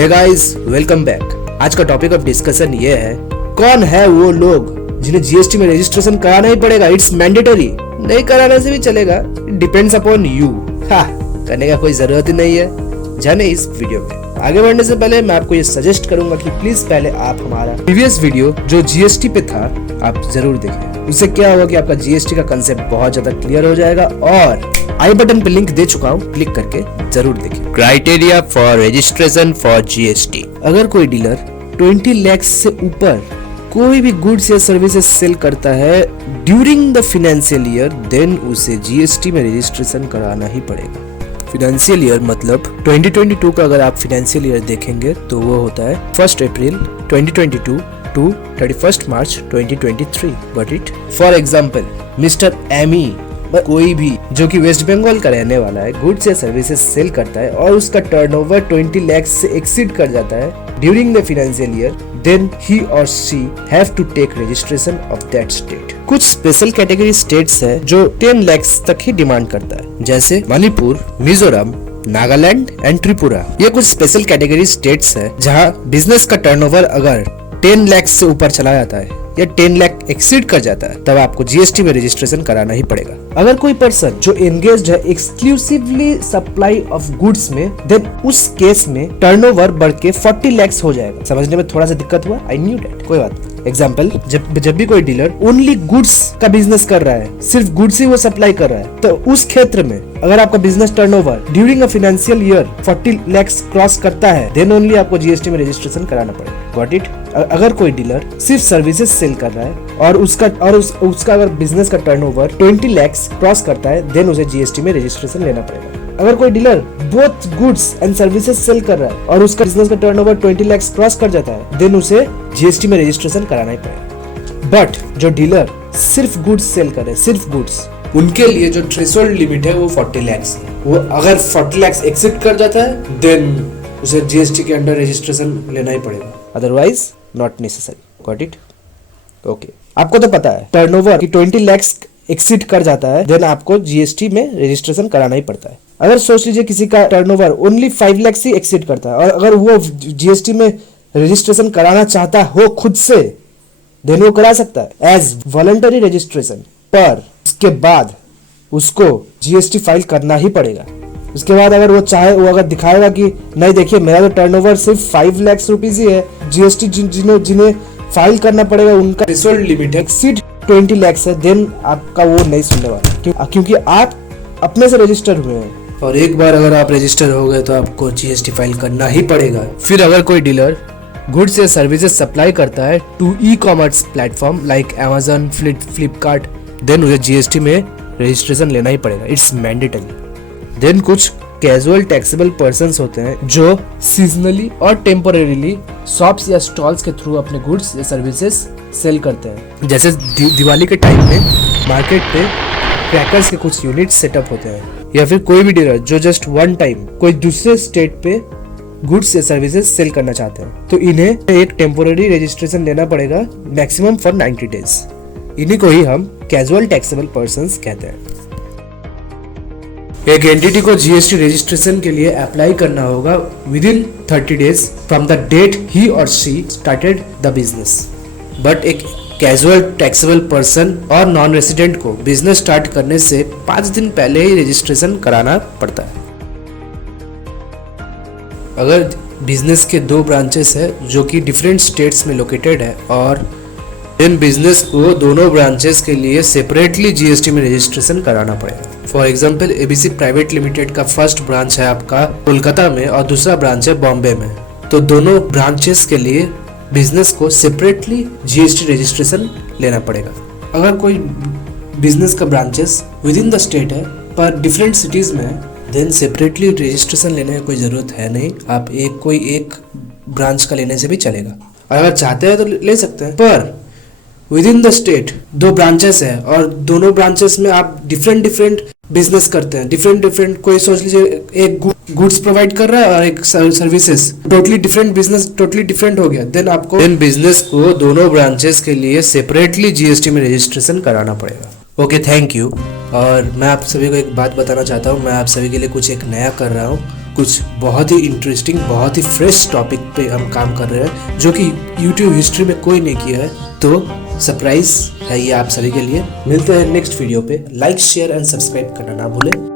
Hey guys, welcome back. आज का topic of discussion ये है, कौन है वो लोग जिन्हें जीएसटी में रजिस्ट्रेशन कराना ही पड़ेगा। इट्स मैंडेटरी, नहीं कराने से भी चलेगा। It depends upon you. करने का कोई जरूरत ही नहीं है। जाने इस वीडियो में। आगे बढ़ने से पहले मैं आपको ये सजेस्ट करूंगा कि प्लीज पहले आप हमारा प्रीवियस वीडियो जो जीएसटी पे था आप जरूर देखें। उससे क्या होगा कि आपका जीएसटी का कंसेप्ट बहुत ज्यादा क्लियर हो जाएगा। और आई बटन पे लिंक दे चुका हूँ, क्लिक करके जरूर देखें। Criteria for registration for GST. अगर कोई डीलर 20 लाख से ऊपर कोई भी गुड्स या सर्विसेज सेल करता है during the financial year, then उसे जीएसटी में रजिस्ट्रेशन कराना ही पड़ेगा। फाइनेंशियल ईयर मतलब 2022 का अगर आप फाइनेंशियल ईयर देखेंगे तो वो होता है 1 April 2022 to 31 March 2023। Got it? For example, mister Amy कोई भी जो कि वेस्ट बंगाल का रहने वाला है गुड्स या सर्विसेज सेल करता है और उसका टर्नओवर 20 लाख से एक्सीड कर जाता है during the financial year, then he or she have to take registration of that state। कुछ स्पेशल कैटेगरी स्टेट्स है जो 10 लाख तक ही डिमांड करता है, जैसे मणिपुर, मिजोरम, नागालैंड एंड त्रिपुरा। ये कुछ स्पेशल कैटेगरी स्टेट्स है जहाँ बिजनेस का टर्नओवर अगर 10 लाख से ऊपर चला जाता है या 10 लाख एक्सीड कर जाता है तब आपको जीएसटी में रजिस्ट्रेशन कराना ही पड़ेगा। अगर कोई पर्सन जो एंगेज्ड है एक्सक्लूसिवली सप्लाई ऑफ गुड्स में, देन उस केस में टर्नओवर बढ़ के 40 लाख हो जाएगा। समझने में थोड़ा सा दिक्कत हुआ, आई न्यू दैट, कोई बात नहीं। एग्जाम्पल, जब भी कोई डीलर ओनली गुड्स का बिजनेस कर रहा है, सिर्फ गुड्स ही वो सप्लाई कर रहा है, तो उस क्षेत्र में अगर आपका business turnover during a financial year 40 lakh cross करता है, देन ओनली आपको जीएसटी में रजिस्ट्रेशन कराना पड़ेगा। Got it? अगर कोई डीलर सिर्फ सर्विसेज सेल कर रहा है और उसका अगर बिजनेस का टर्नओवर 20 लाख क्रॉस करता है, देन उसे जीएसटी में रजिस्ट्रेशन लेना पड़ेगा। अगर कोई dealer both goods and services sell कर रहा है और उसका बिजनेस का टर्नओवर 20 लाख क्रॉस कर जाता है, देन उसे जीएसटी में रजिस्ट्रेशन कराना ही पड़ेगा। बट जो डीलर सिर्फ गुड्स सेल कर रहे हैं, सिर्फ गुड्स, उनके लिए जो थ्रेशोल्ड लिमिट है वो 40 लाख है। वो अगर 40 लाख एक्सीड कर जाता है, देन उसे जीएसटी के अंडर रजिस्ट्रेशन लेना ही पड़ेगा, otherwise not necessary. Got it? Okay, आपको तो पता है टर्नओवर की 20 लाख एक्सीड कर जाता है, देन आपको जीएसटी में रजिस्ट्रेशन कराना ही पड़ता है। अगर सोच लीजिए किसी का टर्नओवर ओनली 5 लाख से एक्सीड करता है और अगर वो जीएसटी में रजिस्ट्रेशन कराना चाहता हो खुद से, देन वो करा सकता है एज वॉलंटरी रजिस्ट्रेशन, पर उसके बाद उसको जीएसटी फाइल करना ही पड़ेगा। उसके बाद अगर वो चाहे, वो अगर दिखाएगा कि नहीं देखिए मेरा तो टर्नओवर सिर्फ 5 लाख रुपीज ही है, जीएसटी जिन्हें फाइल करना पड़ेगा उनका थ्रेशोल्ड लिमिट है एक्सीड 20 लाख है, देन आपका वो नहीं सुनने वाला, क्योंकि आप अपने से रजिस्टर हुए हैं। और एक बार अगर आप रजिस्टर हो गए तो आपको जीएसटी फाइल करना ही पड़ेगा। फिर अगर कोई डीलर गुड्स या सर्विसेज सप्लाई करता है to e commerce platform like Amazon, Flipkart, then उसे जीएसटी में रजिस्ट्रेशन लेना ही पड़ेगा। It's mandatory. देन कुछ कैजुअल टैक्सेबल पर्सन्स होते हैं जो सीजनली और टेम्पोरेरीली शॉप्स या स्टॉल्स के थ्रू अपने गुड्स या सर्विसेज सेल करते हैं। जैसे दिवाली के टाइम में मार्केट पे क्रैकर्स के कुछ यूनिट सेटअप होते हैं, या फिर कोई भी डीलर जो जस्ट वन टाइम कोई दूसरे स्टेट पे गुड्स या सर्विसेज सेल करना चाहते हैं, तो इन्हें एक टेम्पोररी रजिस्ट्रेशन लेना पड़ेगा, मैक्सिमम फॉर 90 डेज। इन्हीं को ही हम कैजुअल टैक्सेबल पर्सन्स कहते हैं। एक एंटिटी को जीएसटी रजिस्ट्रेशन के लिए अप्लाई करना होगा within 30 days from the date ही और she started the business. But एक कैजुअल टैक्सेबल पर्सन और नॉन रेसिडेंट को बिजनेस स्टार्ट करने से 5 दिन पहले ही रजिस्ट्रेशन कराना पड़ता है। अगर बिजनेस के 2 ब्रांचेस है जो कि डिफरेंट स्टेट्स में लोकेटेड है और इन बिजनेस को दोनों ब्रांचेस के लिए सेपरेटली जीएसटी में रजिस्ट्रेशन कराना पड़ेगा। For example, ABC private limited का फर्स्ट ब्रांच है आपका कोलकाता में और दूसरा ब्रांच है बॉम्बे में, तो दोनों ब्रांचेस के लिए बिजनेस को सेपरेटली जीएसटी रजिस्ट्रेशन लेना पड़ेगा। अगर कोई बिजनेस का branches with in the state है पर डिफरेंट सिटीज में है, देन सेपरेटली रजिस्ट्रेशन लेने की कोई जरूरत है नहीं। आप कोई एक ब्रांच का लेने से भी चलेगा, अगर चाहते हैं तो ले सकते हैं। पर with in the state 2 branches है और दोनों ब्रांचेस में आप डिफरेंट बिजनेस करते हैं, डिफरेंट कोई सोच लीजिए एक गुड्स प्रोवाइड कर रहा है और एक services, totally different business, totally different हो गया, देन आपको बिजनेस को दोनों ब्रांचेस के लिए सेपरेटली जीएसटी में रजिस्ट्रेशन कराना पड़ेगा। Okay, thank you. और मैं आप सभी को एक बात बताना चाहता हूँ, मैं आप सभी के लिए कुछ एक नया कर रहा हूँ कुछ बहुत ही इंटरेस्टिंग, बहुत ही फ्रेश टॉपिक पे हम काम कर रहे हैं जो कि YouTube हिस्ट्री में कोई नहीं किया है। तो सरप्राइज है ये आप सभी के लिए। मिलते हैं नेक्स्ट वीडियो पे। लाइक शेयर एंड सब्सक्राइब करना ना भूलें।